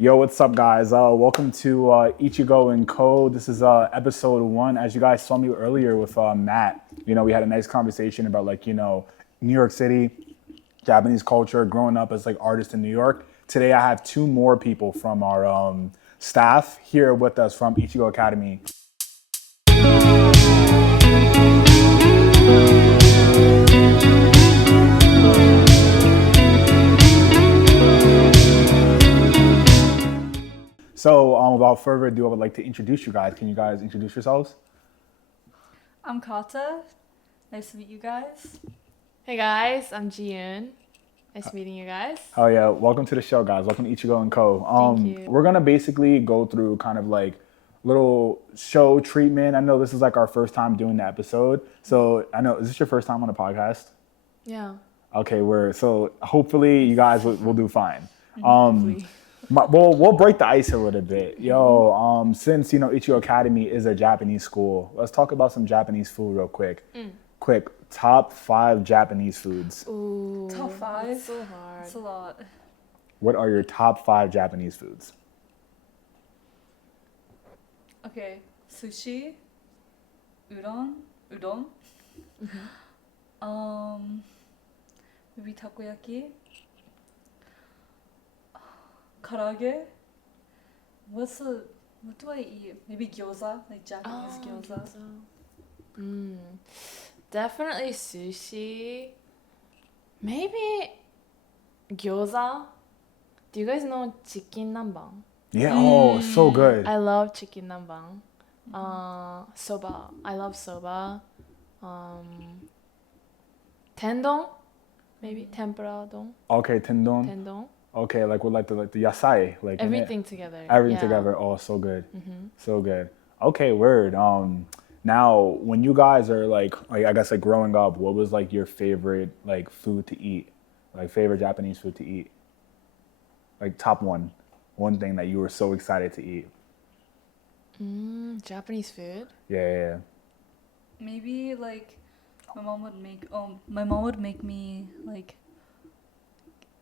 Yo, what's up, guys? Welcome to Ichigo and Co. This is episode 1. As you guys saw me earlier with Matt, we had a nice conversation about New York City, Japanese culture, growing up as artists in New York. Today, I have 2 more people from our staff here with us from Ichigo Academy. So, without further ado, I would like to introduce you guys. Can you guys introduce yourselves? I'm Kata. Nice to meet you guys. Hey guys, I'm Jiyun. Nice meeting you guys. Oh yeah, welcome to the show, guys. Welcome to Ichigo and Co. Thank you. We're gonna basically go through kind of little show treatment. I know this is our first time doing the episode, so I know, is this your first time on a podcast? Yeah. Okay, so hopefully you guys will do fine. Hopefully. We'll break the ice a little bit. Yo, since Ichigo Academy is a Japanese school, let's talk about some Japanese food real quick. Quick, top 5 Japanese foods. Ooh. Top 5? That's so hard. That's a lot. What are your top 5 Japanese foods? Okay. Sushi. Udon. Maybe takoyaki. Karaage. What do I eat? Maybe gyoza, like Japanese gyoza. Definitely sushi. Maybe gyoza. Do you guys know chicken nambang? Yeah, oh, so good. I love chicken nambang. Soba. I love soba. Tendon. Maybe tempura don. Okay, tendon. Tendon. Okay, with the yasai, Everything together. Everything Yeah. together. Oh, so good. So good. Okay, word. Now when you guys are I guess growing up, what was your favorite food to eat? Favorite Japanese food to eat? Top one thing that you were so excited to eat. Japanese food. Yeah. Maybe my mom would make me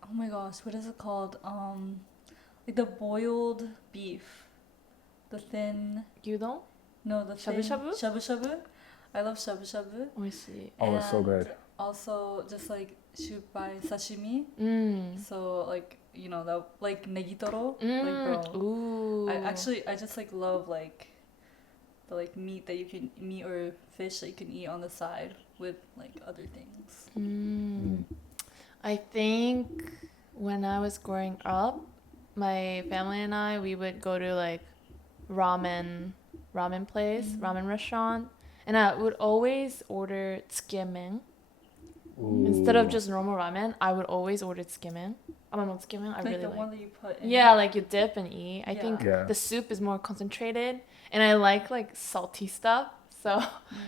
oh my gosh, what is it called? The boiled beef. The thin. Gyudon? No, the thin. Shabu-shabu? Shabu-shabu. I love shabu-shabu. Oishii. Oh, it's so good. Also, just shoot by sashimi. So that negitoro. Bro. Ooh. I just love the meat or fish that you can eat on the side with other things. I think when I was growing up, my family and I, we would go to ramen place, ramen restaurant, and I would always order tsukemen. Instead of just normal ramen, I would always order tsukemen. I don't know tsukemen. I really the like. one that you put in. Yeah, you dip and eat. I think Yeah. the soup is more concentrated, and I like salty stuff. So,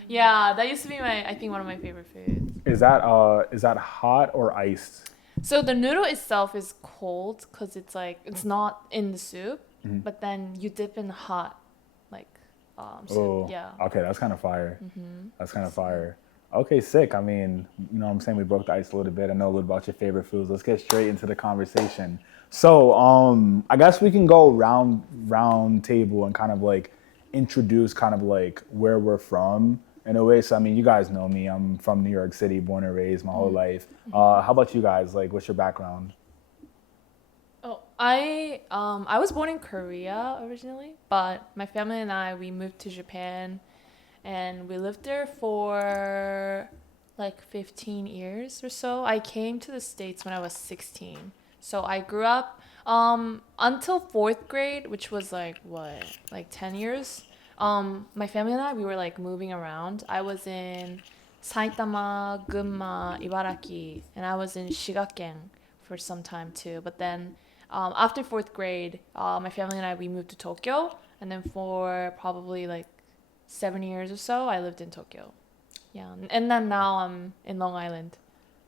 yeah, that used to be I think one of my favorite foods. Is that hot or iced? So the noodle itself is cold because it's not in the soup, but then you dip in hot soup. Oh, Yeah. Okay, that's kind of fire. That's kind of fire. Okay, sick. I mean, what I'm saying, we broke the ice a little bit. I know a little about your favorite foods. Let's get straight into the conversation. So, I guess we can go round table and kind of introduce kind of where we're from in a way. So, I mean, you guys know me. I'm from New York City, born and raised my whole life. How about you guys? What's your background? Oh, I was born in Korea originally, but my family and I, we moved to Japan, and we lived there for 15 years or so. I came to the States when I was 16. So I grew up until 4th grade, which was 10 years. My family and I, we were moving around. I was in Saitama, Gunma, Ibaraki, and I was in Shigaken for some time too. But then after 4th grade, my family and I, we moved to Tokyo, and then for probably 7 years or so, I lived in Tokyo. Yeah, and then now I'm in Long Island.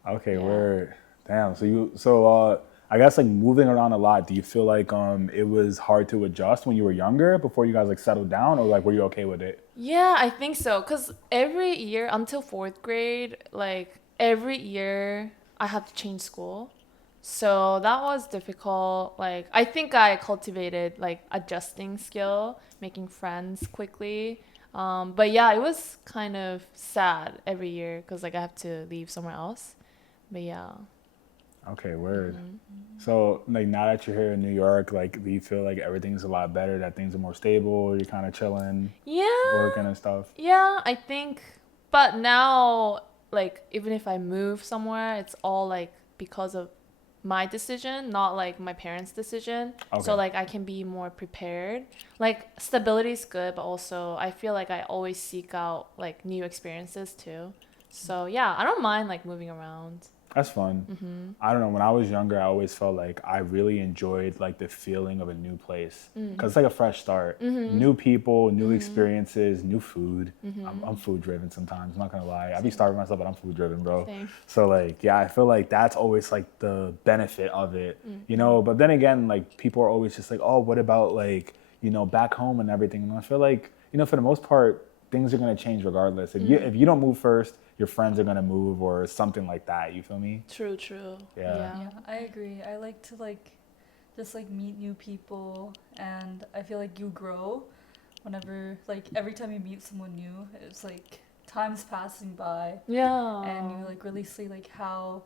Okay, Yeah. word. Damn. So I guess moving around a lot, do you feel it was hard to adjust when you were younger before you guys settled down, or were you okay with it? Yeah, I think so. Cause every year until 4th grade, every year I had to change school. So that was difficult. Like I think I cultivated like adjusting skill, making friends quickly. But yeah, it was kind of sad every year because like I have to leave somewhere else. But yeah. Okay, word. Mhm. So, like, now that you're here in New York, like, do you feel like everything's a lot better, that things are more stable, you're kind of chilling, Yeah. working and stuff? Yeah, I think. But now, like, even if I move somewhere, it's all like because of my decision, not like my parents' decision. So, Okay. like, I can be more prepared. Like, stability is good, but also I feel like I always seek out like new experiences too. So, yeah, I don't mind like moving around. That's fun. Mm-hmm. I don't know. When I was younger, I always felt like I really enjoyed like the feeling of a new place because it's like a fresh start. Mm-hmm. New people, new Mm-hmm. experiences, new food. Mm-hmm. I'm food driven sometimes. I'm not gonna lie. I be Same. starving myself, but I'm food driven, bro. Same. So like, yeah, I feel like that's always like the benefit of it, Mm-hmm. you know. But then again, like people are always just like, oh, what about like back home and everything? And I feel like for the most part, things are gonna change regardless. If you don't move first, your friends are gonna move or something like that. You feel me? True, true. Yeah. Yeah, I agree. I like to like just like meet new people, and I feel like you grow whenever like every time you meet someone new, it's like time's passing by, Yeah. and you like really see like how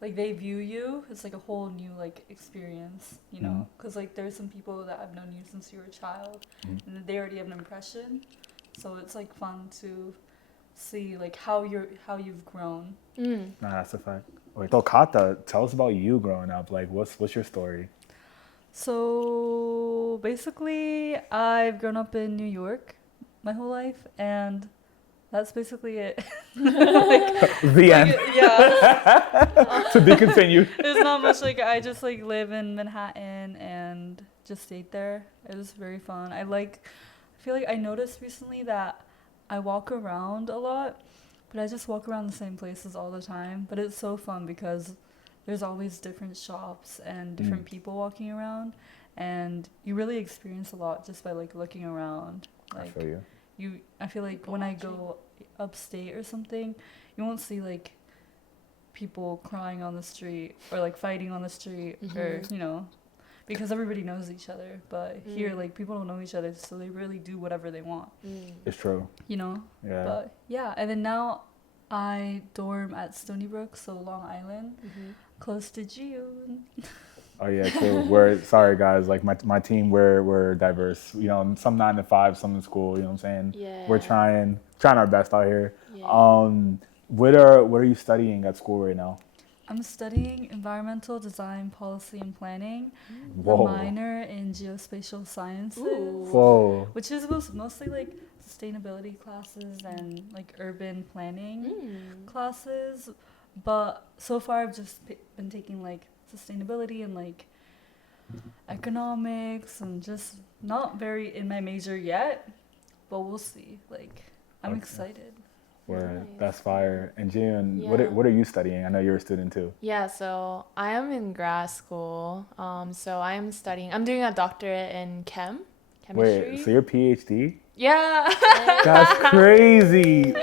like they view you. It's like a whole new like experience, you know, because like there's some people that have known you since you were a child, and they already have an impression, so it's like fun to see like how you've grown. Mm. Nah, that's a fact. Wait, so Kata, tell us about you growing up. Like, what's your story? So basically, I've grown up in New York my whole life, and that's basically it. The end. Yeah, To be continued. there's not much. Like I just like live in Manhattan and just stayed there. It was very fun. I feel like I noticed recently that I walk around a lot, but I just walk around the same places all the time. But it's so fun because there's always different shops and different people walking around, and you really experience a lot just by like looking around. I Like feel you. I feel like when I go upstate or something, you won't see like people crying on the street or like fighting on the street or because everybody knows each other. But here, like people don't know each other, so they really do whatever they want. It's true. Yeah. But yeah, and then now I dorm at Stony Brook, so Long Island, close to Jiyun. Oh yeah, cool. Sorry guys, like my team, we're diverse. Some 9 to 5, some in school. You know what I'm saying? Yeah. We're trying our best out here. Yeah. What are you studying at school right now? I'm studying environmental design, policy, and planning. Whoa. The minor in geospatial sciences. Ooh. Whoa. Which is mostly like sustainability classes and like urban planning classes. But so far I've just been taking like sustainability and like economics and just not very in my major yet. But we'll see. Like I'm excited. Word. Nice. That's fire. And Jiyun, Yeah. what are you studying? I know you're a student too. Yeah, so I am in grad school. So I'm doing a doctorate in chemistry. Wait, so you're PhD? Yeah. That's crazy.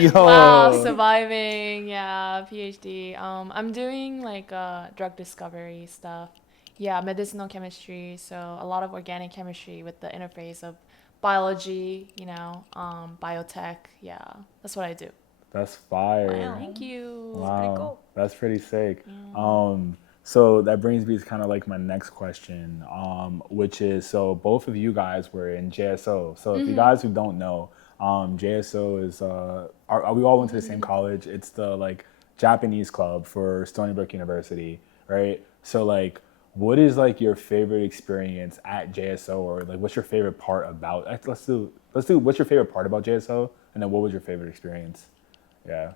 Yo. Wow, surviving. Yeah, PhD. I'm doing like drug discovery stuff. Yeah, medicinal chemistry. So a lot of organic chemistry with the interface of biology, biotech. Yeah, that's what I do. That's fire. Wow. Thank you. Wow. pretty cool. That's pretty sick. Yeah. So that brings me to kind of like my next question, which is, so both of you guys were in JSO. So if you guys who don't know, JSO is, we all went to the same college. It's the like Japanese club for Stony Brook University, right? So like, what is like your favorite experience at JSO, or like what's your favorite part about? Let's do what's your favorite part about JSO, and then what was your favorite experience? Yeah.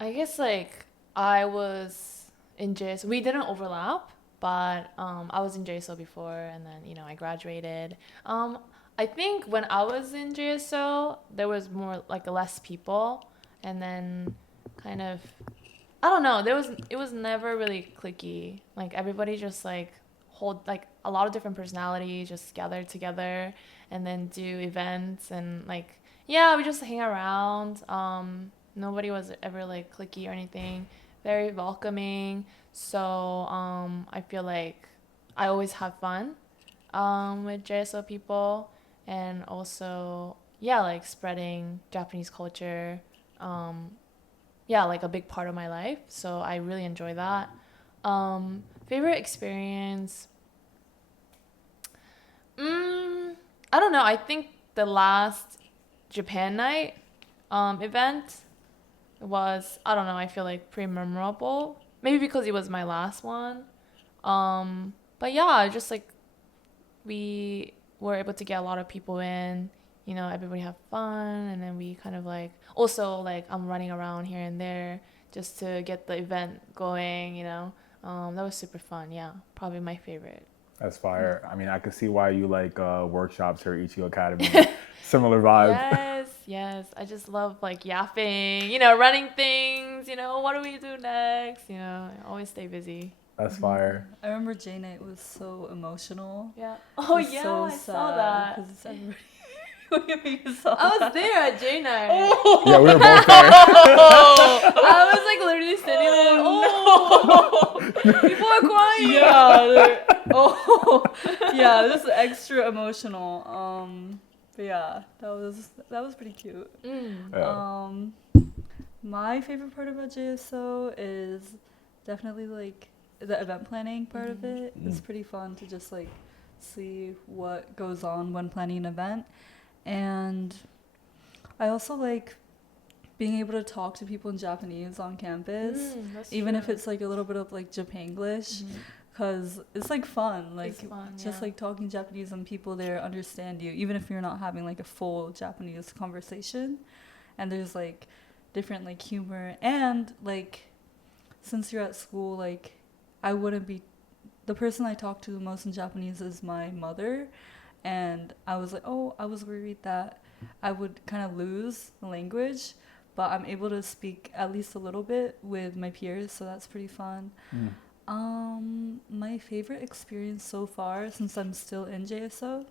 I guess like I was in JSO. We didn't overlap, but I was in JSO before, and then I graduated. I think when I was in JSO, there was more like less people, and then kind of I don't know. It was never really cliquey. Like everybody just like hold like a lot of different personalities just gather together and then do events and like we just hang around. Nobody was ever like cliquey or anything. Very welcoming. So I feel like I always have fun with JSO people, and also yeah, like spreading Japanese culture. Yeah, like a big part of my life. So I really enjoy that. Favorite experience. I don't know. I think the last Japan night event was, I don't know, I feel like pretty memorable. Maybe because it was my last one. But yeah, just like we were able to get a lot of people in, you know, everybody have fun, and then we kind of like also like I'm running around here and there just to get the event going, you know. That was super fun. Yeah, probably my favorite. That's fire. I mean, I can see why you like workshops here at Ichigo Academy. Similar vibe. Yes, yes. I just love like yapping, you know, running things, you know, what do we do next? You know, I always stay busy. That's fire. I remember J Night was so emotional. Yeah. Oh It was yeah, so I saw sad that. because everybody. You saw I was that. there at J Night. Yeah, we were both there. I was like literally sitting there. Oh, people are crying. Yeah, yeah, this is extra emotional. But yeah, that was pretty cute. Yeah. My favorite part about JSO is definitely like the event planning part of it. It's pretty fun to just like see what goes on when planning an event. And I also like being able to talk to people in Japanese on campus, even if it's like a little bit of like Japanglish, because it's like fun. Like just like talking Japanese and people there understand you, even if you're not having like a full Japanese conversation. And there's like different like humor, and like since you're at school, like I wouldn't be the person I talk to the most in Japanese is my mother. And I was like, oh, I was worried that I would kind of lose the language, but I'm able to speak at least a little bit with my peers, so that's pretty fun. My favorite experience so far, since I'm still in JSO,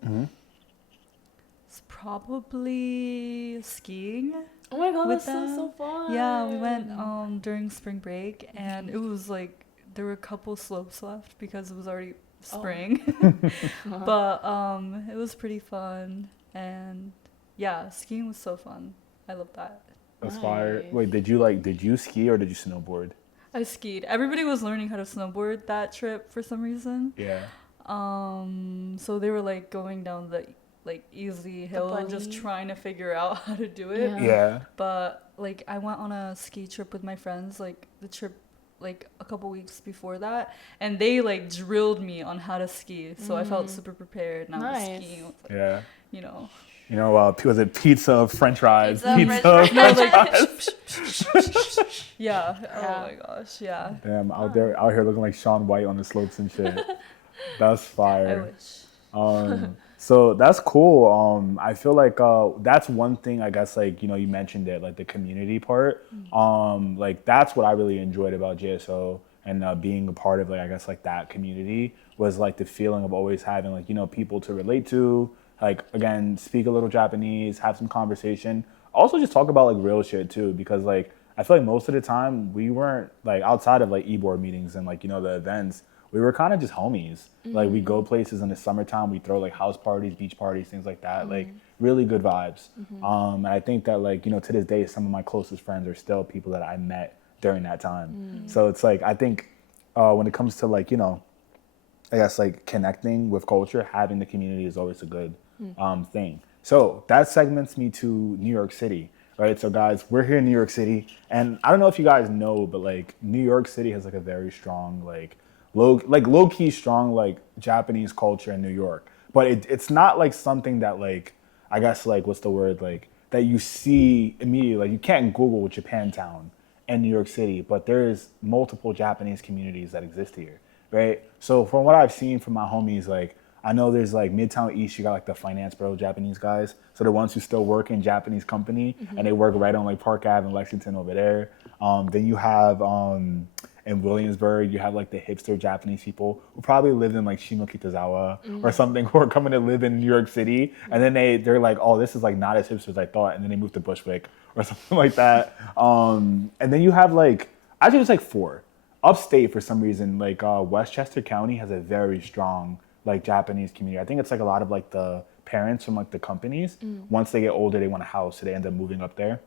is probably skiing. Oh my god, with that sounds them. so fun. Yeah, we went during spring break, and it was like there were a couple slopes left because it was already spring. But it was pretty fun, and yeah, skiing was so fun. I love that. That's fire. Wait, did you ski or did you snowboard? I skied. Everybody was learning how to snowboard that trip for some reason. Yeah. So they were like going down the like easy hill and just trying to figure out how to do it. Yeah. But like I went on a ski trip with my friends, like the trip like a couple weeks before that, and they like drilled me on how to ski, so I felt super prepared, and I was skiing with, like, yeah, you know, was it pizza, French fries, pizza French fries. Yeah. Oh my gosh. Yeah. Damn, out here looking like Shaun White on the slopes and shit. That's fire. I wish. So that's cool. I feel like that's one thing, I guess, like, you know, you mentioned it, like the community part. Like that's what I really enjoyed about JSO and being a part of, like, I guess, like that community was like the feeling of always having, like, you know, people to relate to, like, again, speak a little Japanese, have some conversation. Also just talk about like real shit too, because like I feel like most of the time we weren't like outside of like e-board meetings and like, you know, the events, we were kind of just homies. Like we go places in the summertime, we throw like house parties, beach parties, things like that. Like really good vibes. And I think that like, you know, to this day, some of my closest friends are still people that I met during that time. So it's like, I think when it comes to like, you know, I guess like connecting with culture, having the community is always a good thing. So that segments me to New York City. Right, so guys, we're here in New York City, and I don't know if you guys know, but like New York City has like a very strong, like low key strong like Japanese culture in New York. But it's not like something that like, I guess like what's the word, like that you see immediately. Like you can't Google Japantown and New York City, but there's multiple Japanese communities that exist here, right? So from what I've seen from my homies, like I know there's like Midtown East, you got like the finance bro Japanese guys. So the ones who still work in Japanese company and they work right on like Park Ave and Lexington over there. Then you have in Williamsburg, you have like the hipster Japanese people who probably live in like Shimokitazawa or something, who are coming to live in New York City. And then they're like, oh, this is like not as hipster as I thought. And then they move to Bushwick or something like that. And then you have like actually it's like four. Upstate for some reason, like Westchester County has a very strong like Japanese community. I think it's like a lot of like the parents from like the companies. Once they get older, they want a house, so they end up moving up there.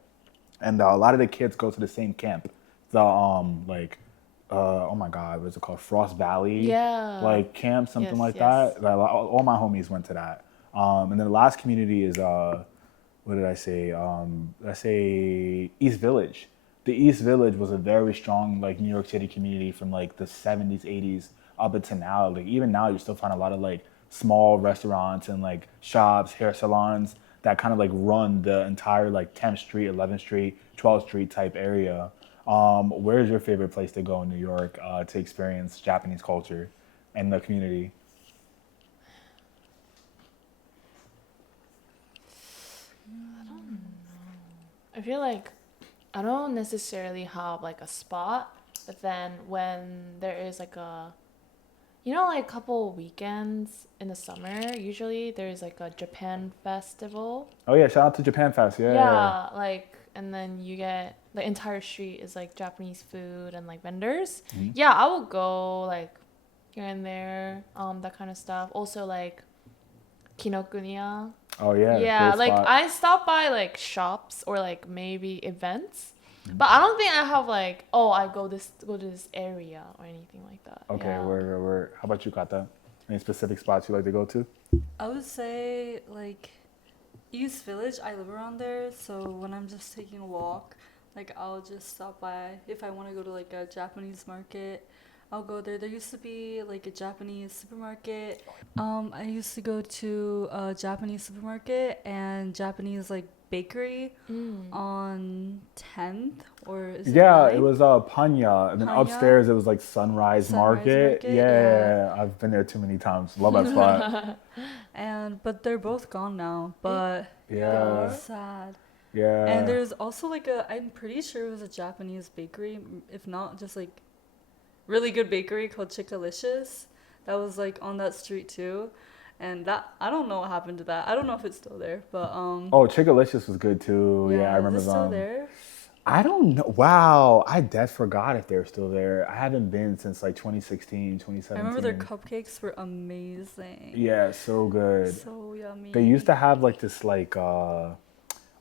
And a lot of the kids go to the same camp. The oh my God, what's it called? Frost Valley, Yeah. like camp, something Yes, like yes. that. Like, all my homies went to that. And then the last community is what did I say? I say East Village. The East Village was a very strong like New York City community from like the 70s, 80s up until now. Like even now, you still find a lot of like small restaurants and like shops, hair salons that kind of like run the entire like 10th Street, 11th Street, 12th Street type area. Where's your favorite place to go in New York to experience Japanese culture and the community? I feel like I don't necessarily have like a spot, but then when there is like like a couple weekends in the summer, usually there's like a Japan festival. Oh yeah, shout out to Japan Fest. Yeah. Yeah, like, and then you get the entire street is like Japanese food and like vendors. Mhm. Yeah, I will go like here and there, that kind of stuff. Also like Kinokuniya. Oh yeah. Yeah, great like spot. I stop by like shops or like maybe events, Mm-hmm. but I don't think I have like, oh, I go to this area or anything like that. Okay, Yeah. where? How about you, Kata? Any specific spots you like to go to? I would say like East Village. I live around there, so when I'm just taking a walk, like I'll just stop by. If I want to go to like a Japanese market, I'll go there. There used to be like a Japanese supermarket. I used to go to a Japanese supermarket and Japanese like bakery on 10th or is it Yeah, 9th? it was Panya, and then Panya? upstairs it was like Sunrise Market. Market, Yeah, I've been there too many times. Love that spot. But they're both gone now. But Yeah, it's sad. yeah. And there's also like I'm pretty sure it was a Japanese bakery, if not just like really good bakery called Chickalicious that was like on that street too. And that I don't know what happened to that. I don't know if it's still there, but Oh, Chickalicious was good too. Yeah, I remember is it still them. there? I don't know. Wow, I dead forgot if they're still there. I haven't been since like 2016, 2017. I remember their cupcakes were amazing. Yeah, so good. So yummy. They used to have like this like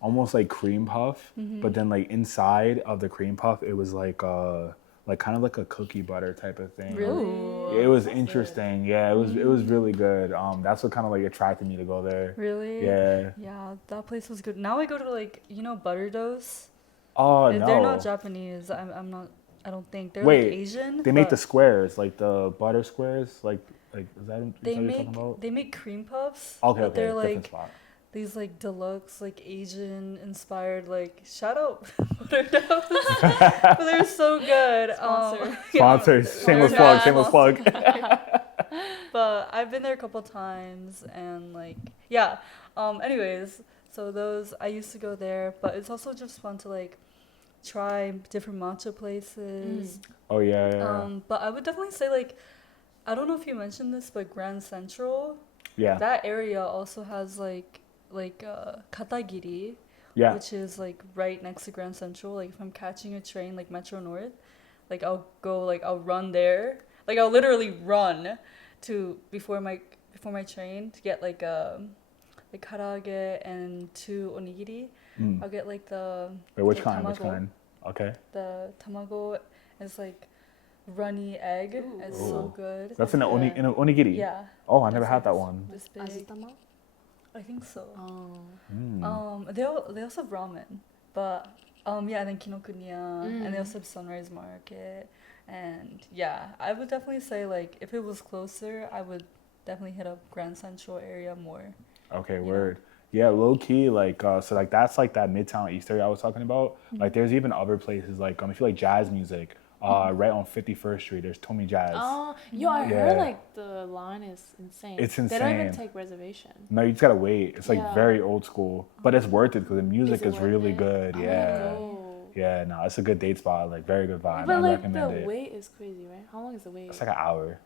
almost like cream puff, Mm-hmm. but then like inside of the cream puff it was like kind of like a cookie butter type of thing. Really? It was interesting. Yeah, it was really good. That's what kind of like attracted me to go there. Really? Yeah. Yeah, that place was good. Now I go to like Butter Dose. Oh no. They're not Japanese. I'm not. I don't think they're Wait, like Asian. They make the but squares, like the butter squares, like is that what They you're make talking about? they make cream puffs. Okay, but okay, they're different like spot. these like deluxe like Asian inspired like shout out Butter Dose. But they're so good. Sponsor. Sponsors, shameless Yeah, plug, shameless sponsor. plug. But I've been there a couple times and like yeah. Anyways, so those I used to go there, but it's also just fun to like try different matcha places. Oh yeah. But I would definitely say like I don't know if you mentioned this, but Grand Central, Yeah. that area also has like Katagiri, Yeah. which is like right next to Grand Central. Like if I'm catching a train like Metro North, like I'll run there. Like I'll literally run to before my train to get like karaage and 2 onigiri. I'll get like the Wait, which the kind? Which tamago. kind? Okay. The tamago is like runny egg. It's so good. That's in an Yeah. in a onigiri. Yeah. Oh, I never That's had that like one. This big. Azutama? I think so. Oh. They also have ramen, but yeah, and then Kinokuniya, and they also have Sunrise Market, and yeah, I would definitely say like if it was closer, I would definitely hit up Grand Central area more. Okay, word. Yeah, low key, like so like that's like that Midtown East area I was talking about. Like there's even other places like if you like jazz music, right on 51st Street, there's Tommy Jazz. Oh, yo, I Yeah. heard like the line is insane. It's They don't even insane. take reservation. No, you just gotta wait. It's like Yeah. very old school, but it's worth it because the music it is worth really it? good. I'm Yeah, gonna go. yeah. No, it's a good date spot. Like very good vibe. But I like recommend the it. wait is crazy, right? How long is the wait? It's like an hour.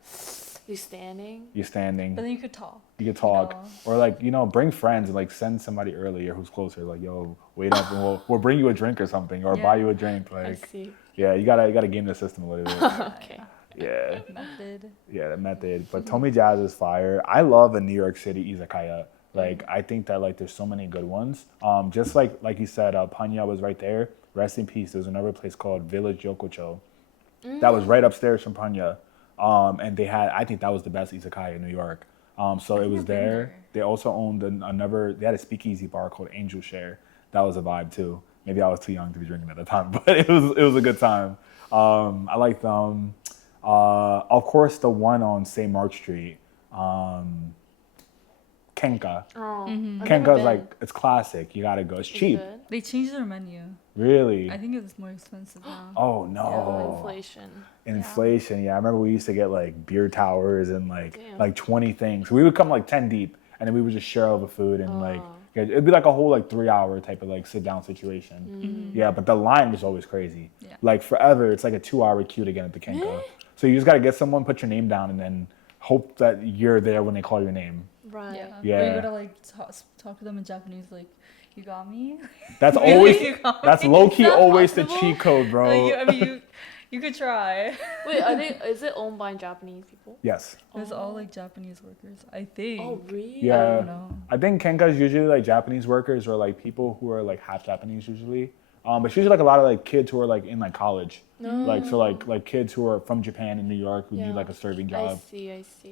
You standing? You're standing. But then you could talk. You can talk, know. or like bring friends and like send somebody earlier who's closer. Like, yo, wait up, and we'll bring you a drink or something, or buy Yeah. you a drink. I Like, see. yeah, you gotta game the system a little bit. Okay. Yeah, Method. yeah, the method. But Tomi Jazz is fire. I love a New York City izakaya. Like, I think that like there's so many good ones. Just like you said, Panya was right there. Rest in peace. There's another place called Village Yokocho that was right upstairs from Panya. And they had, I think that was the best izakaya in New York. So it was never been there. there. They also owned they had a speakeasy bar called Angel Share. That was a vibe too. Maybe I was too young to be drinking at the time, but it was a good time. I like them. Of course, the one on St. Mark Street, Kenka. Oh, Mm-hmm. I've never Kenka's been. like, it's classic. You gotta go. It's Is it cheap. good? They changed their menu. Really? I think it's more expensive now. Oh no. Inflation. Inflation. Yeah, I remember we used to get like beer towers and Damn. like 20 things. We would come like 10 deep, and then we would just share all the food and like Oh. it'd be like a whole like 3 hour type of like sit down situation. Yeah, but the line was always crazy. Yeah. Like forever, it's like a 2 hour queue to get at the Kenka. So you just gotta get someone, put your name down, and then hope that you're there when they call your name. Right. Yeah. Yeah. Or you gotta like talk to them in Japanese, like, you got me? That's Really? always You got that's me? low key Is that always the possible? cheat code, bro. Like, you could try. Wait, is it owned by Japanese people? Yes. It's all like Japanese workers, I think. Oh, really? I Yeah. don't know. I think Kenka is usually like Japanese workers or like people who are like half Japanese usually. But it's usually like a lot of like kids who are like in like college. No. Like so like kids who are from Japan and New York who need like a serving job. I see.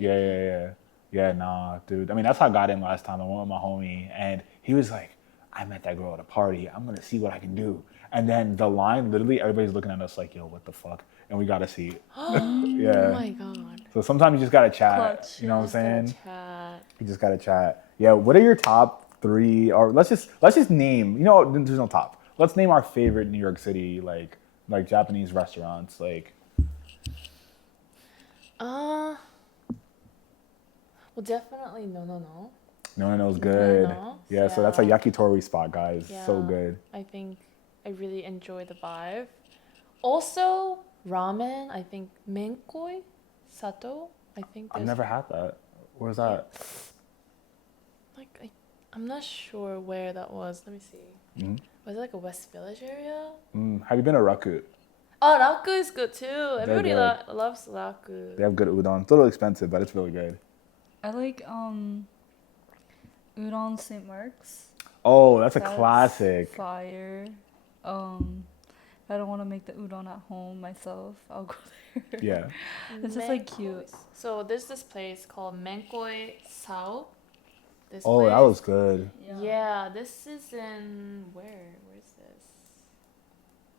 Yeah, nah, dude. I mean, that's how I got in last time. I went with my homie, and he was like, I met that girl at a party. I'm going to see what I can do. And then the line, literally, everybody's looking at us like, yo, what the fuck? And we got to see it. Yeah. Oh my god. So sometimes you just got to chat. Clutch. You know what I'm saying? Chat. You just got to chat. Yeah, what are your top 3, or let's just name, there's no top. Let's name our favorite New York City, like Japanese restaurants, like. Well, definitely no. No, good. No. Yeah, so that's a Yeah. yakitori spot, guys. So Yeah. good. I think I really enjoy the vibe. Also, ramen. I think menkoi, sato. I think I've there's never had that. Where's that? I'm not sure where that was. Let me see. Mhm. Was it like a West Village area? Have you been to Raku? Oh, raku is good too. Everybody good. loves raku. They have good udon. It's a little expensive, but it's really good. I like udon St. Mark's. Oh, that's a That's classic. Fire. If I don't want to make the udon at home myself, I'll go there. Yeah. It's just like cute. So there's this place called Menkoi Sao. This Oh, place. that was good. Yeah, this is in where's this?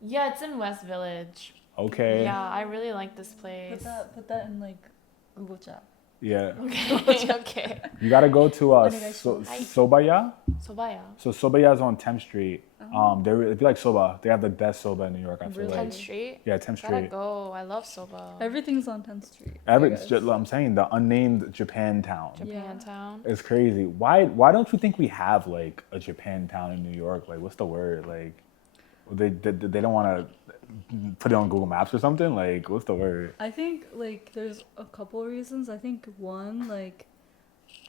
Yeah, it's in West Village. Okay. Yeah, I really like this place. Put that in like Google Chat. Yeah. Okay, okay. You gotta go to Sobaya. Sobaya. So Sobaya is on 10th Street. If you like soba, they have the best soba in New York. I feel Really? 10th like. Street. Yeah, 10th Gotta Street. go. I love soba. Everything's on 10th Street. It's just, I'm saying the unnamed Japantown. Japantown. It's crazy. Why don't you think we have like a Japantown in New York? Like, what's the word? Like, they don't want to put it on Google Maps or something. Like, what's the word? I think like there's a couple of reasons. I think one, like,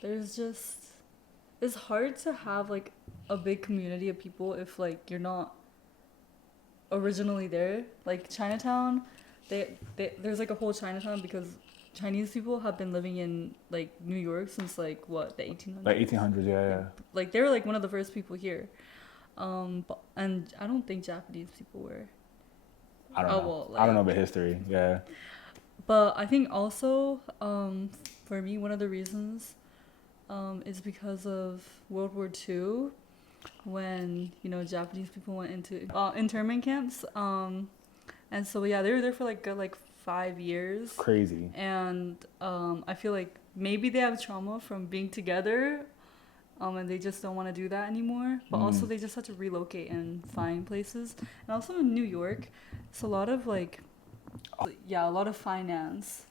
it's hard to have like a big community of people if like you're not originally there. Like Chinatown, there's like a whole Chinatown because Chinese people have been living in like New York since like what, the 1800s. Like 1800s, yeah. Like they were like one of the first people here. And I don't think Japanese people were. I don't know. Well, I don't know like, the history. Yeah. But I think also, for me, one of the reasons is because of World War II, when, Japanese people went into internment camps. And so, yeah, they were there for like good, 5 years. Crazy. And I feel like maybe they have trauma from being together, and they just don't want to do that anymore. But also they just have to relocate and find places. And also in New York, it's a lot of a lot of finance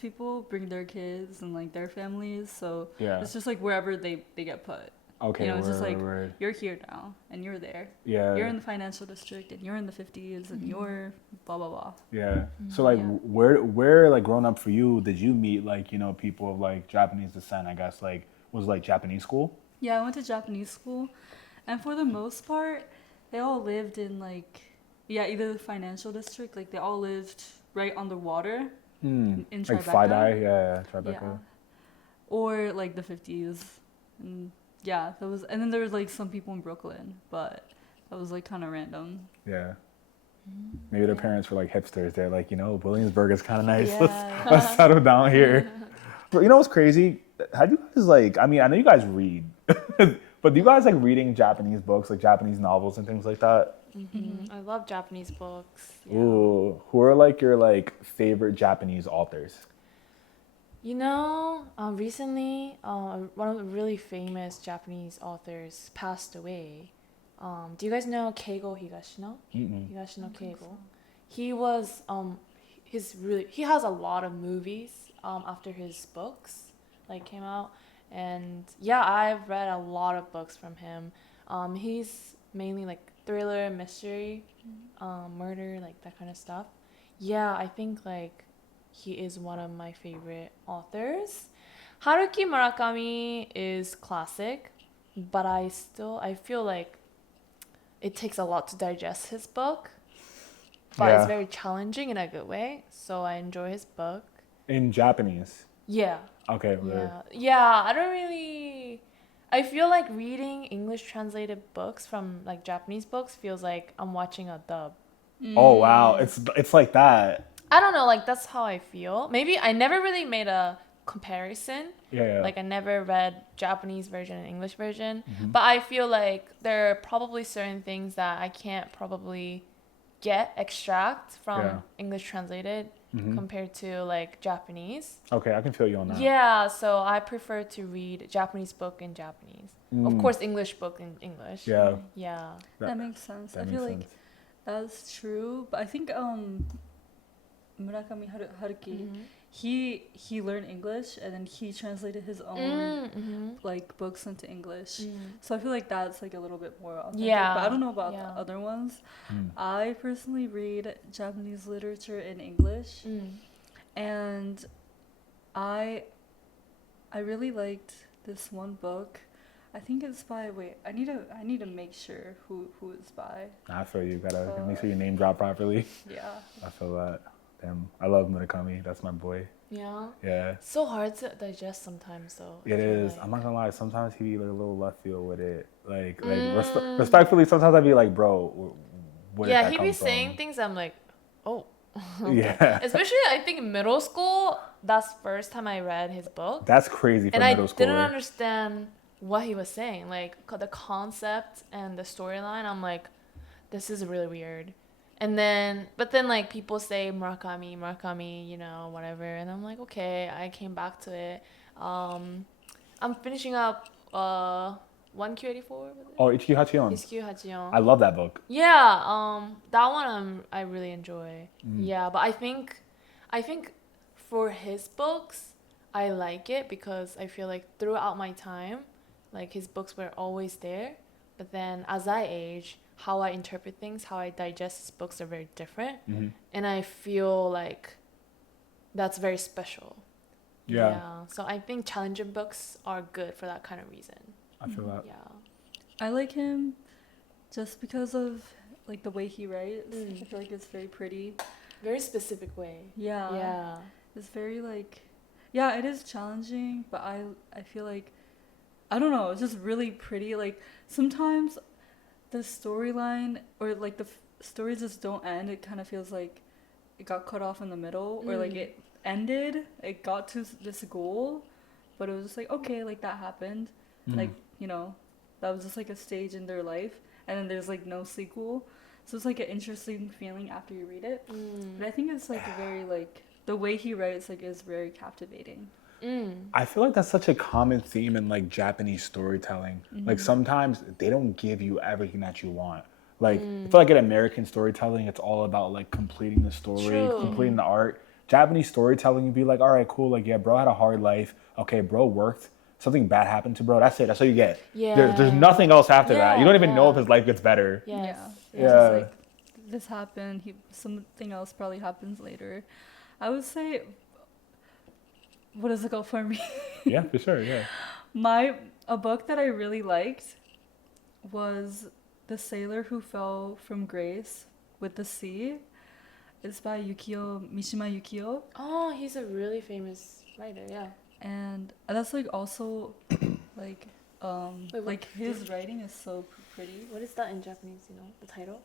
people bring their kids and like their families. So Yeah. it's just like wherever they get put. Okay, You know, it's just word, like word. you're here now and you're there. Yeah. You're in the financial district and you're in the 50s and you're blah blah blah. Yeah. So like, Yeah. where like growing up for you, did you meet like people of like Japanese descent? I guess like was it, like Japanese school. Yeah, I went to Japanese school, and for the most part, they all lived in like, yeah, either the financial district, like they all lived right on the water in Like Tribeca. Fidei, yeah, Yeah, Tribeca. or like the 50s, and yeah, that was. And then there was like some people in Brooklyn, but that was like kind of random. Yeah. Maybe their Yeah. parents were like hipsters. They're like, Williamsburg is kind of nice. Yeah. Let's settle down here. But you know what's crazy? How do you guys like? I mean, I know you guys read, but do you guys like reading Japanese books, like Japanese novels and things like that? I love Japanese books. Yeah. Ooh, who are like your like favorite Japanese authors? Recently, one of the really famous Japanese authors passed away. Do you guys know Keigo Higashino? Mm-mm. Higashino Keigo. He was he has a lot of movies after his books like came out, and yeah, I've read a lot of books from him. He's mainly like thriller, mystery, murder, like that kind of stuff. Yeah, I think like he is one of my favorite authors. Haruki Murakami is classic, but I feel like it takes a lot to digest his book, but Yeah. it's very challenging in a good way. So I enjoy his book. In Japanese. Yeah. Okay. Weird. Yeah. I don't really. I feel like reading English translated books from like Japanese books feels like I'm watching a dub. Oh wow, it's like that. I don't know, like that's how I feel. Maybe I never really made a comparison. Yeah. Like I never read Japanese version and English version, but I feel like there are probably certain things that I can't probably extract from Yeah. English translated compared to like Japanese. Okay, I can feel you on that. Yeah, so I prefer to read Japanese book in Japanese. Of course, English book in English. Yeah. Yeah. That makes sense. That I makes feel sense. like that's true, but I think Murakami Haruki, he learned English and then he translated his own like books into English. So I feel like that's like a little bit more authentic. Yeah, But I don't know about yeah. the other ones. I personally read Japanese literature in English, and I really liked this one book. I think it's by I need to make sure who it's by. I feel you. Gotta make sure your name drop properly. Yeah. I feel that. Damn, I love Murakami. That's my boy. Yeah. Yeah. So hard to digest sometimes, though. I It feel is. like. I'm not gonna lie. Sometimes he be like a little left field with it. Like respectfully, sometimes I'd be like, bro, where did Yeah, that he come be from? saying things I'm like, oh. Okay. Yeah. Especially, I think in middle school, that's first time I read his book. That's crazy for And I middle schooler. didn't understand what he was saying. Like, the concept and the storyline, I'm like, this is really weird. But then, like, people say Murakami, whatever. And I'm like, okay, I came back to it. I'm finishing up 1Q84. Oh, Ichigo Hachion. Ichigo Hachion. I love that book. Yeah, that one I really enjoy. Yeah, but I think for his books, I like it because I feel like throughout my time, like his books were always there. But then as I age, how I interpret things, how I digest his books are very different. And I feel like that's very special. Yeah. So I think challenging books are good for that kind of reason. I feel that. Yeah. I like him just because of like the way he writes. I feel like it's very pretty. Very specific way. Yeah. Yeah. It's very like, yeah, it is challenging, but I feel like, I don't know, it's just really pretty. Like sometimes the storyline or like the stories just don't end. It kind of feels like it got cut off in the middle, or like it ended, it got to this goal, but it was just like, okay, like that happened. Like, that was just like a stage in their life, and then there's like no sequel. So it's like an interesting feeling after you read it. But I think it's like a very like, the way he writes like is very captivating. I feel like that's such a common theme in like Japanese storytelling. Like sometimes they don't give you everything that you want. Like I feel like in American storytelling, it's all about like completing the story, True. completing the art. Japanese storytelling, you'd be like, all right, cool. Like, yeah, bro had a hard life. Okay, bro worked something bad happened to bro, that's it. That's all you get. Yeah. There's nothing else after that. You don't even know if yeah. his life gets better. Yes. Yeah. It's Yeah. just like this happened. Something else probably happens later. I would say, what does it go for me? Yeah, for sure. Yeah. A book that I really liked was The Sailor Who Fell from Grace with the Sea. It's by Mishima Yukio. Oh, he's a really famous writer. Yeah. And that's like also like Wait, what- like his writing is so pretty. What is that in Japanese? You know, the title.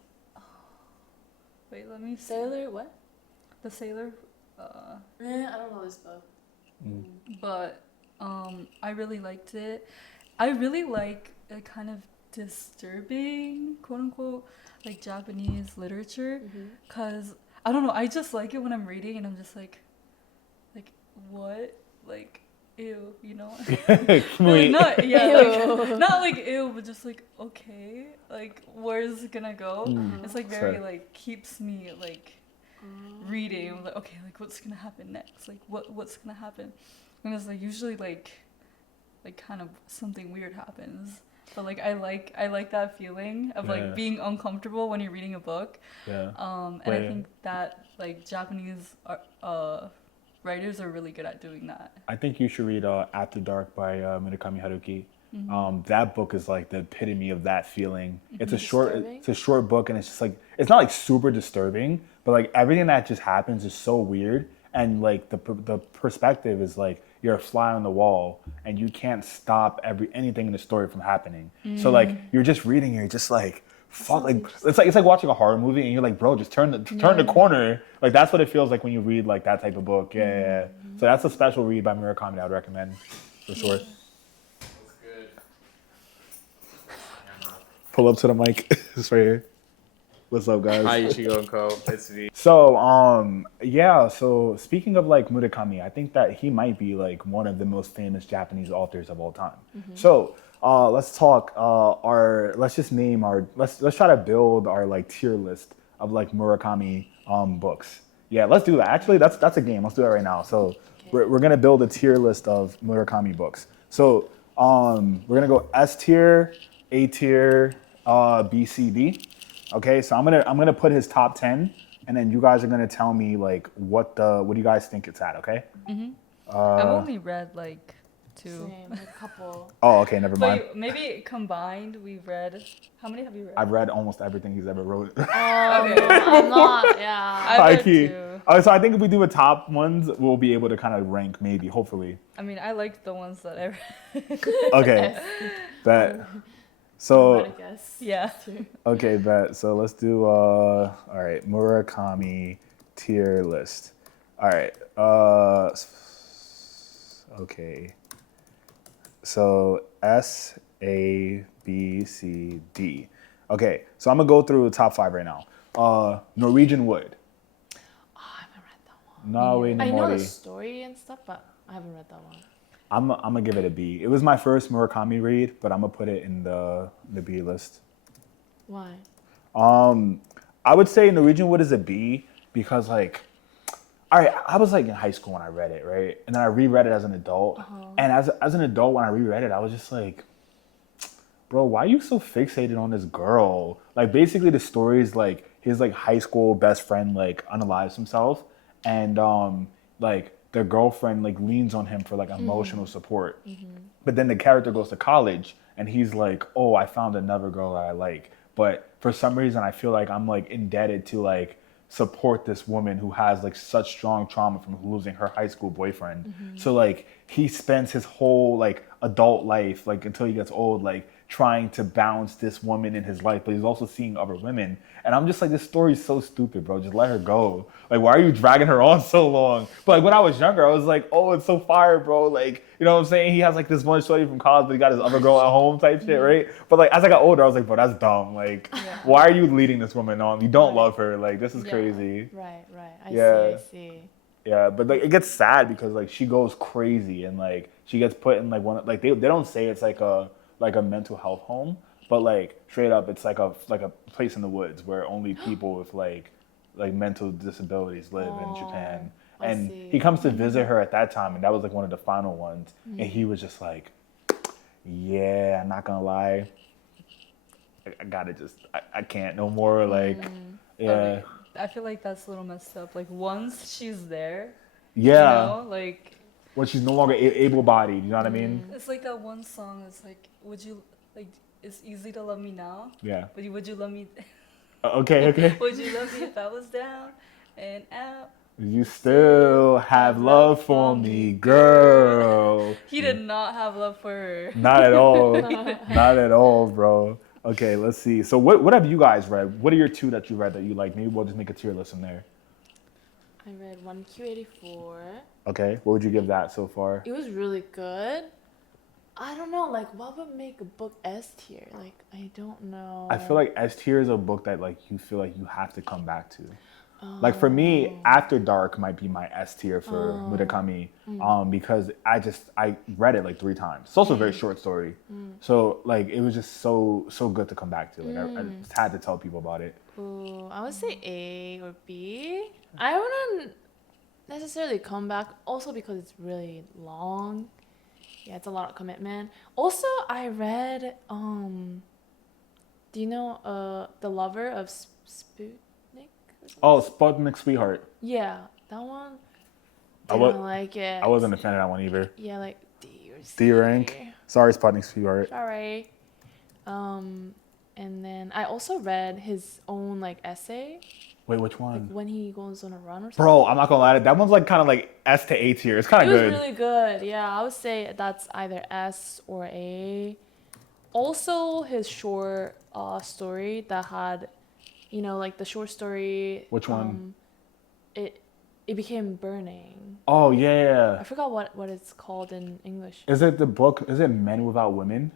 Wait, let me see. Sailor what? The Sailor. I don't know this book. But I really liked it. I really like a kind of disturbing, quote unquote, like Japanese literature, because I don't know, I just like it when I'm reading and I'm just like what, like ew, you know? Not like, not like ew, but just like okay, like where's it gonna go? It's like very like keeps me like reading. I'm like okay, like what's gonna happen next? Like what's gonna happen? And it's like usually like kind of something weird happens. But like I like that feeling of like being uncomfortable when you're reading a book. Yeah. And I think that like Japanese writers are really good at doing that. I think you should read After Dark by Murakami Haruki. That book is like the epitome of that feeling. It's a short book, and it's just like it's not like super disturbing, but like everything that just happens is so weird, and like the perspective is like you're a fly on the wall, and you can't stop anything in the story from happening. So like you're just reading, you're just like fuck, like it's like watching a horror movie, and you're like, bro, just turn the corner. Like that's what it feels like when you read like that type of book. Yeah. So that's a special read by Murakami that I would recommend for sure. Pull up to the mic. It's right here. What's up, guys? Hi, Ichigo Co. It's me. So, so speaking of like Murakami, I think that he might be like one of the most famous Japanese authors of all time. So, let's talk let's try to build our like tier list of like Murakami books. Yeah, let's do that. Actually, that's a game. Let's do that right now. So, we're going to build a tier list of Murakami books. So, we're going to go S tier, A tier, B, C, D. Okay, so I'm gonna put his top 10, and then you guys are gonna tell me like what do you guys think it's at? Okay. I've only read like 2. Same, like a couple. Oh, okay, never mind. But maybe combined, we've read. How many have you read? I've read almost everything he's ever wrote. Oh, I'm not. Yeah. I've High read key. 2. So I think if we do a top ones, we'll be able to kind of rank maybe, hopefully. I mean, I liked the ones that I read. Okay, bet. So I guess. Yeah. okay, bet. So let's do all right, Murakami tier list. All right. Okay. So S, A, B, C, D. Okay, so I'm gonna go through the top 5 right now. Norwegian Wood. Oh, I haven't read that one. Nawe no I know the Mori. story and stuff, but I haven't read that one. I'm gonna give it a B. It was my first Murakami read, but I'm gonna put it in the B list. Why? I would say Norwegian Wood is a B because like, all right, I was like in high school when I read it, right? And then I reread it as an adult. And as an adult, when I reread it, I was just like, bro, why are you so fixated on this girl? Like basically the story is like his like high school best friend like unalives himself, and like their girlfriend like leans on him for like emotional support. But then the character goes to college and he's like, oh, I found another girl that I like. But for some reason, I feel like I'm like indebted to like support this woman who has like such strong trauma from losing her high school boyfriend. So like he spends his whole like adult life, like until he gets old, like trying to balance this woman in his life, but he's also seeing other women. And I'm just like, this story's so stupid, bro. Just let her go. Like, why are you dragging her on so long? But like when I was younger, I was like, oh, it's so fire, bro. Like, you know what I'm saying? He has like this one shorty from college, but he got his other girl at home type shit, right? But like as I got older, I was like, bro, that's dumb. Like, why are you leading this woman on? You don't love her. Like, this is crazy. Right. Yeah. I see. Yeah, but like it gets sad because like she goes crazy and like she gets put in like one, like they don't say it's like a mental health home, but like straight up it's like a place in the woods where only people with like mental disabilities live in Japan. And he comes to visit her at that time, and that was like one of the final ones. And he was just like, Yeah, I'm not gonna lie. I gotta just, I can't no more. Like, yeah, Okay. I feel like that's a little messed up. Like once she's there, yeah. like When she's no longer able-bodied, you know what I mean? it's like that one song. It's like, would you like? It's easy to love me now, Yeah. but would you love me? Okay, okay. Would you love me if I was down and out? You still have love for me, girl. He did not have love for her. Not at all. Not at all, bro. Okay, let's see. So what have you guys read? What are your two that you read that you like? Maybe we'll just make a tier list in there. I read 1Q84. Okay, what would you give that so far? It was really good. I don't know, like, what would make a book S tier? Like, I don't know. I feel like S tier is a book that like you feel like you have to come back to. Like for me, After Dark might be my S tier for Murakami, because I read it like 3 times. It's also a very short story, so like it was just so good to come back to. Like I just had to tell people about it. Ooh, I would say A or B. I wouldn't necessarily come back, also because it's really long. Yeah, it's a lot of commitment. Also, I read do you know The Lover of Sputnik? Oh, Sputnik Sweetheart. Yeah, that one. I Didn't like it. I wasn't a fan of that one either. Yeah, like D or C. D rank. Sorry, Sputnik Sweetheart. Sorry. And then I also read his own like essay, Wait, which one? like when he goes on a run or something. Bro, I'm not gonna lie, that one's like kind of like S to A tier. It's kind It of was good. really good. Yeah, I would say that's either S or A. Also, his short story that had, like the short story. Which one? It became Burning. Oh yeah. I forgot what it's called in English. Is it the book? Is it Men Without Women?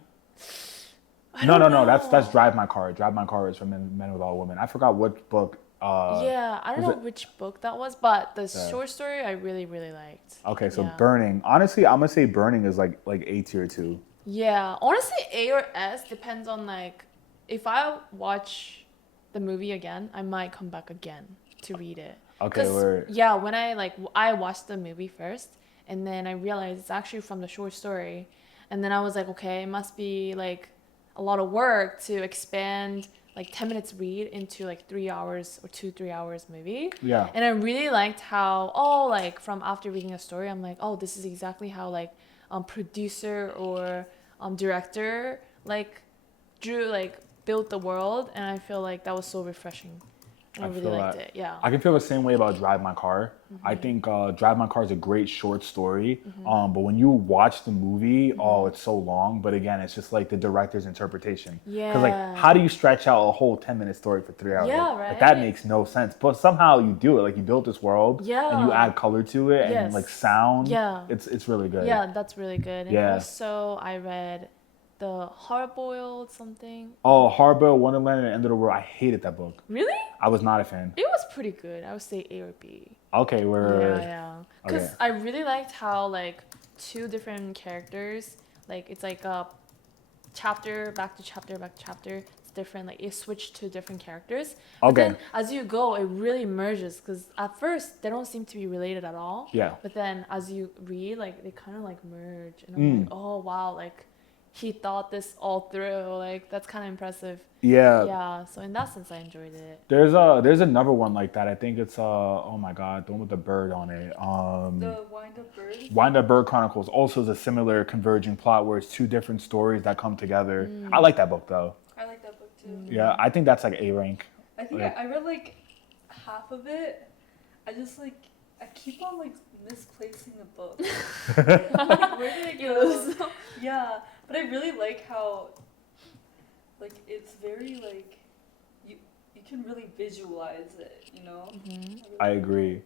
I No. don't know. That's Drive My Car. Drive My Car is from Men Without Women. I forgot what book. Yeah, I don't was know it- which book that was, but the Yeah. short story I really, really liked. Okay, so Yeah. Burning. Honestly, I'm gonna say Burning is like A tier too. Yeah, honestly, A or S depends on like if I watch the movie again, I might come back again to read it. Okay, 'Cause, word. yeah, when I watched the movie first, and then I realized it's actually from the short story, and then I was like, okay, it must be like a lot of work to expand like 10 minutes read into like 3 hours or 2-3 hours movie. Yeah. And I really liked how like from after reading a story, I'm like, oh, this is exactly how like producer or director like built the world, and I feel like that was so refreshing. And I really feel liked that. it. Yeah. I can feel the same way about Drive My Car. I think Drive My Car is a great short story, but when you watch the movie, it's so long. But again, it's just like the director's interpretation. Because like, Yeah. how do you stretch out a whole 10-minute story for 3 hours? Yeah, Like, that right? makes no sense. But somehow you do it. Like you built this world, and you Yeah. add color to it, and Yes. like sound. Yeah. It's really good. Yeah, that's really good. And Yeah. also I read the Hard-Boiled something. Oh, Harbor, Wonderland, and End of the World. I hated that book. Really? I was not a fan. It was pretty good. I would say A or B. Okay, we're Yeah. Because Okay. I really liked how like 2 different characters, like it's like a chapter back to chapter back to chapter. It's different. Like it switched to different characters. But Okay. then as you go, it really merges. Because at first they don't seem to be related at all. Yeah. But then as you read, like they kind of like merge, and I'm like, oh wow, like he thought this all through. Like that's kind of impressive. Yeah. So in that sense, I enjoyed it. There's another one like that. I think it's oh my god, the one with the bird on it. The Wind Up Bird. Wind Up Bird Chronicles also is a similar converging plot where it's 2 different stories that come together. I like that book though. I like that book too. Yeah, I think that's like A rank. I think Like- I read like half of it. I just like I keep on like misplacing the book. Like, where did it go? Yeah, but I really like how like it's very like you can really visualize it, you know? I agree.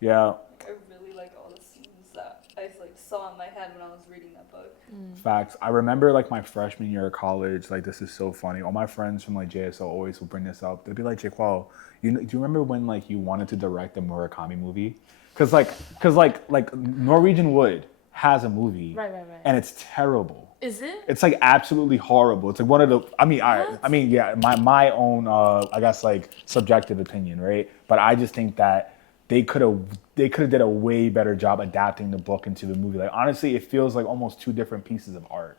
Yeah, Like I really like all the scenes that I like saw in my head when I was reading that book. facts. I remember like my freshman year of college, like this is so funny. All my friends from like JSO always will bring this up. They'd be like, Jayquel, do you remember when like you wanted to direct a Murakami movie? Cause Norwegian Wood has a movie. Right. And it's terrible. Is it? It's like absolutely horrible. It's like one of the. Yeah. My own. I guess like subjective opinion, right? But I just think that they could have did a way better job adapting the book into the movie. Like honestly, it feels like almost 2 different pieces of art.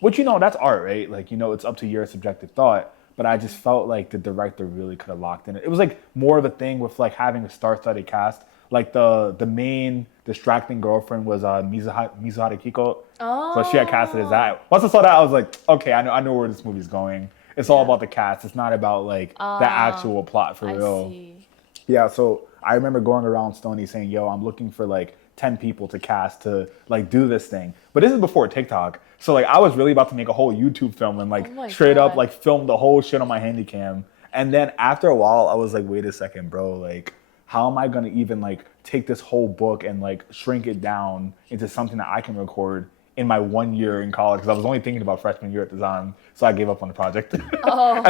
Which, that's art, right? Like, it's up to your subjective thought. But I just felt like the director really could have locked in. It was like more of a thing with like having a star-studded cast. Like the main distracting girlfriend was Mizuhara Kiko. So she had casted as that. Once I saw that, I was like, okay, I know where this movie's going. It's all about the cast. It's not about like the actual plot for real. See. Yeah, so I remember going around Stoney saying, yo, I'm looking for like 10 people to cast to like do this thing. But this is before TikTok. So like I was really about to make a whole YouTube film and like straight up like film the whole shit on my Handycam. And then after a while, I was like, wait a second, bro. Like, how am I gonna even like take this whole book and like shrink it down into something that I can record in my 1 year in college? Because I was only thinking about freshman year at the time, so I gave up on the project. And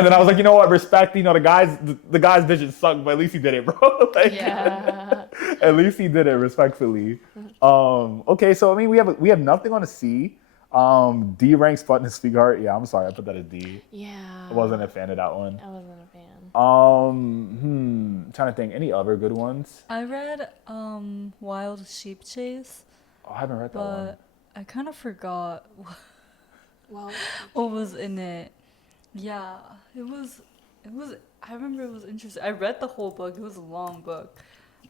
then I was like, you know what? Respect, the guy's vision sucked, but at least he did it, bro. Like, at least he did it respectfully. Okay, so I mean, we have nothing on a C. D ranks Sputnik Sweetheart. Yeah, I'm sorry, I put that as D. Yeah. I wasn't a fan of that one. I wasn't a fan. Trying to think, any other good ones? I read Wild Sheep Chase. Oh, I haven't read that one. But I kind of forgot Well, what was in it. Yeah, it was. I remember it was interesting. I read the whole book. It was a long book,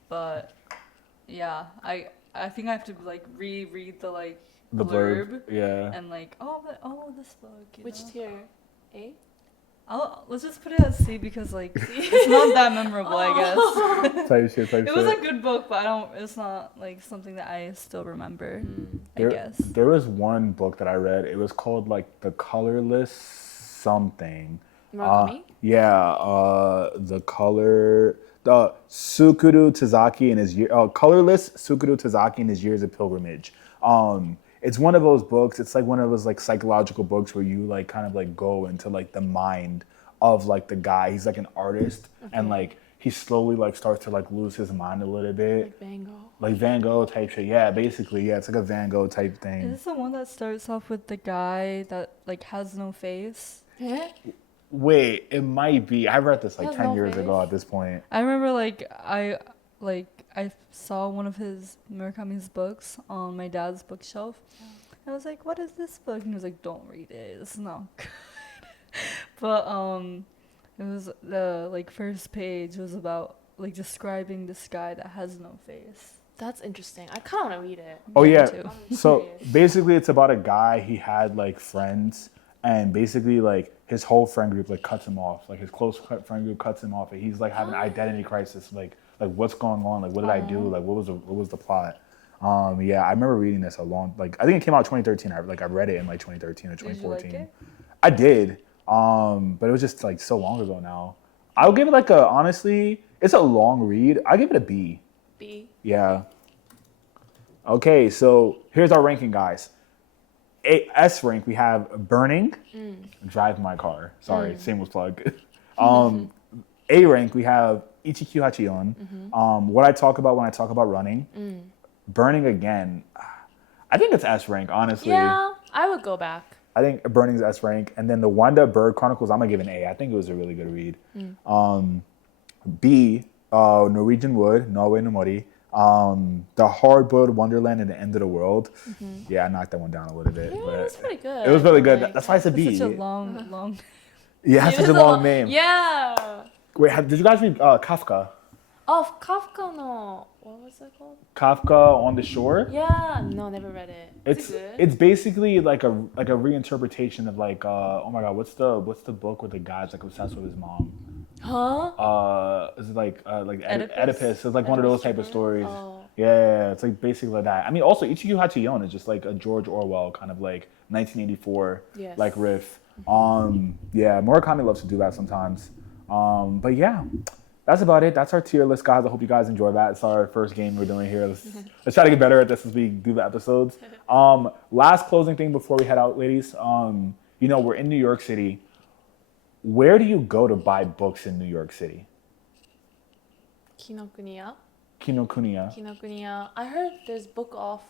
but yeah, I think I have to like reread the like The blurb. Yeah. and like this book. which tier? A? Let's just put it at C because like it's not that memorable, I guess. Type shit. It was a good book, but it's not like something that I still remember. I guess. There was one book that I read. It was called like The Colorless something. Murakami? The Sukuru Tazaki and his Colorless Sukuru Tazaki and his Years of Pilgrimage. It's one of those books. It's like one of those like psychological books where you like kind of like go into like the mind of like the guy. He's like an artist and like he slowly like starts to like lose his mind a little bit. Like Van Gogh. Like Van Gogh type shit. Yeah, basically. Yeah, it's like a Van Gogh type thing. Is this the one that starts off with the guy that like has no face? Yeah. Wait, it might be. I read this like Has 10 no years face? ago at this point. I remember I saw one of his Murakami's books on my dad's bookshelf. I was like, "What is this book?" And he was like, "Don't read it. It's not good." But it was the like first page was about like describing this guy that has no face. That's interesting. I kind of want to read it. Oh yeah. too. So basically it's about a guy, he had like friends and basically like his whole friend group like cuts him off. Like his close friend group cuts him off and he's like having an identity crisis. Like what's going on? Like what did I do? Like what was the plot? Yeah, I remember reading this I think it came out 2013. I read it in like 2013 or 2014. Did you like it? I did. But it was just like so long ago now. I'll give it like honestly, it's a long read. I give it a B. B. Yeah. Okay, so here's our ranking, guys. S rank, we have Burning, Drive My Car. Sorry, shameless plug. A rank, we have Ichigo Hachion. What I talk about when I talk about running. Burning again, I think it's S rank, honestly. Yeah, I would go back. I think Burning's S rank. And then the Wanda Bird Chronicles, I'm going to give an A. I think it was a really good read. B, Norwegian Wood, Norway no Mori. The Hard-Boiled Wonderland and the End of the World. Yeah, I knocked that one down a little bit. Yeah, but it was pretty good. It was really good. Like, That's why it's a B. It's such a long. Yeah, it has such a long name. Yeah. Wait, did you guys read Kafka? Oh, Kafka no. What was it called? Kafka on the Shore? Yeah. No, never read it. Is it good? It's basically like a reinterpretation of like oh my god, what's the book where the guy's like obsessed with his mom? Huh? Is it like Oedipus? Oedipus? It's like one of those type of stories. Oh. Yeah, it's like basically like that. I mean, also Ichigo Hachion is just like a George Orwell kind of like 1984 Yes. like riff. Yeah, Murakami loves to do that sometimes. But yeah, that's about it. That's our tier list, guys. I hope you guys enjoy that. It's our first game we're doing here. Let's try to get better at this as we do the episodes. Last closing thing before we head out, ladies. We're in New York City. Where do you go to buy books in New York City? Kinokuniya. Kinokuniya. Kinokuniya. I heard there's Book Off.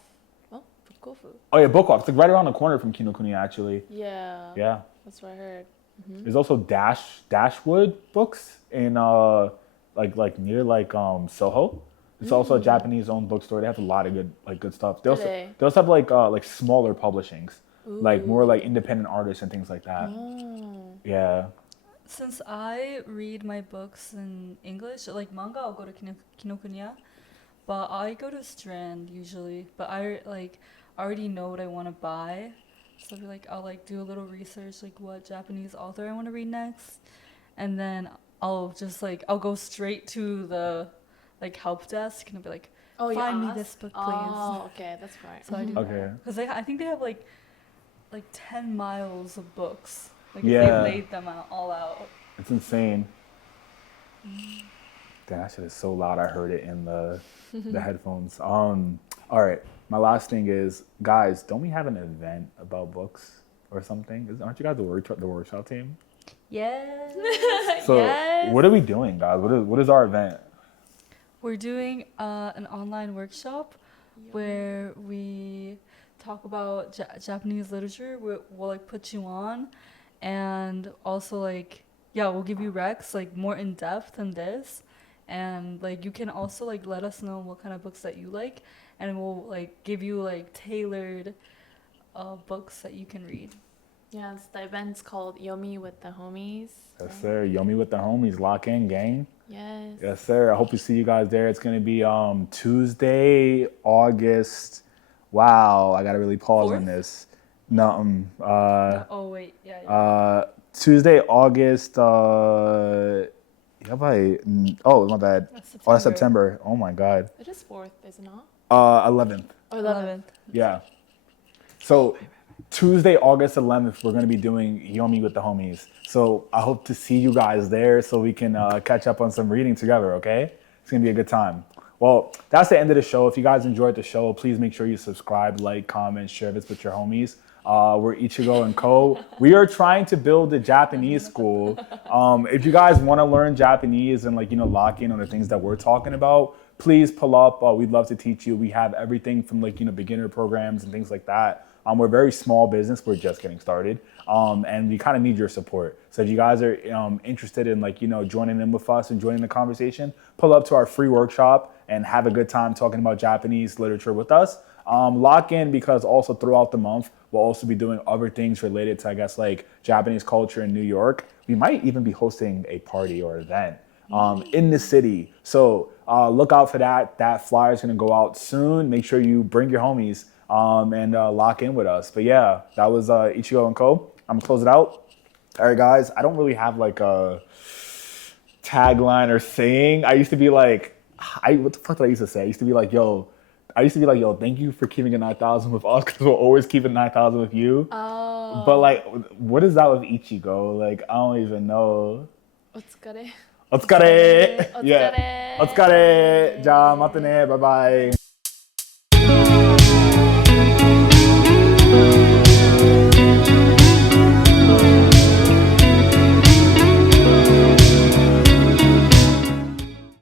Oh, Book Off. Oh yeah, Book Off. It's like right around the corner from Kinokuniya, actually. Yeah. Yeah. That's what I heard. There's also Dashwood Books in like near Soho. It's also a Japanese-owned bookstore. They have a lot of good stuff. They also have like smaller publishings. like more like independent artists and things like that. Oh. Yeah. Since I read my books in English, like manga, I'll go to Kinokuniya, but I go to Strand usually. But I like already know what I want to buy, so I'll like do a little research, like what Japanese author I want to read next, and then I'll go straight to the like help desk and I'll be like, Oh, you find me asked? this book, please. Oh, okay, that's right. So I do Okay. because I think they have like 10 miles of books. Like Yeah. if they laid them out all out. It's insane. Damn, that shit is so loud. I heard it in the headphones. All right. My last thing is, guys, don't we have an event about books or something? Aren't you guys the workshop team? Yes. So Yes. what are we doing, guys? What is our event? We're doing an online workshop where we talk about Japanese literature. We'll like put you on, and also like we'll give you recs like more in depth than this, and like you can also like let us know what kind of books that you like, and we'll like give you like tailored books that you can read. Yes, the event's called Yomi with the Homies. Yes, sir. Yomi with the homies. Lock in, gang. Yes. Yes, sir. I hope to see you guys there. It's gonna be Tuesday, August. Wow, I gotta really pause on 4th? this. No, Oh wait, yeah. Tuesday, August. Oh, my bad. That's Oh, that's September. Oh my God. It is 4th, is it not? 11th. Or 11th. Yeah. So Tuesday, August 11th, we're going to be doing Yomi with the homies. So I hope to see you guys there so we can catch up on some reading together, okay? It's going to be a good time. Well, that's the end of the show. If you guys enjoyed the show, please make sure you subscribe, like, comment, share this with your homies. We're Ichigo and Co. We are trying to build a Japanese school. If you guys want to learn Japanese and lock in on the things that we're talking about, please pull up. We'd love to teach you. We have everything from beginner programs and things like that. We're a very small business. We're just getting started. And we kind of need your support. So if you guys are interested in joining in with us and joining the conversation, pull up to our free workshop and have a good time talking about Japanese literature with us. Lock in, because also throughout the month, we'll also be doing other things related to, I guess, like Japanese culture in New York. We might even be hosting a party or event in the city. So look out for that. That flyer is going to go out soon. Make sure you bring your homies and lock in with us. But yeah, that was Ichigo and Co. I'm going to close it out. All right, guys. I don't really have like a tagline or saying. I used to be like, what the fuck did I used to say? I used to be like, yo, thank you for keeping it 9,000 with us, because we'll always keep it 9,000 with you. Oh. But like, what is that with Ichigo? Like, I don't even know. Otsukare. Otsukare. Yeah. Otsukare. Otsukare. Ja, matane. Bye bye.